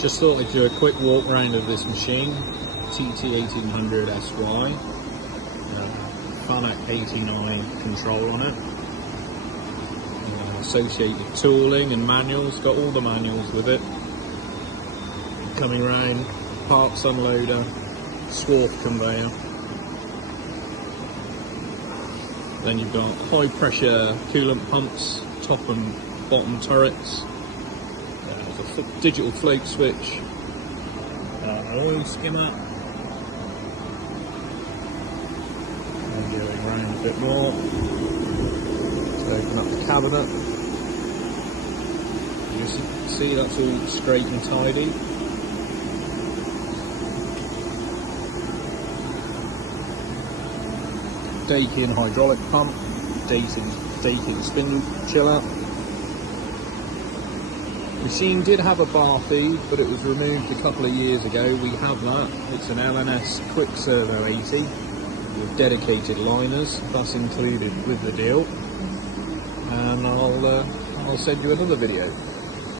Just thought I'd do a quick walk around of this machine, TT1800SY, FANUC 89 control on it, associated tooling and manuals, got all the manuals with it. Coming round, parts unloader, swarf conveyor. Then you've got high pressure coolant pumps, top and bottom turrets. There's a digital float switch, oil skimmer. And going around a bit more to open up the cabinet. You see that's all straight and tidy. Dakin hydraulic pump, Dakin spindle chiller. Machine did have a bar feed, but it was removed a couple of years ago. We have that. It's an LNS quick servo 80 with dedicated liners. That's included with the deal. And I'll send you another video.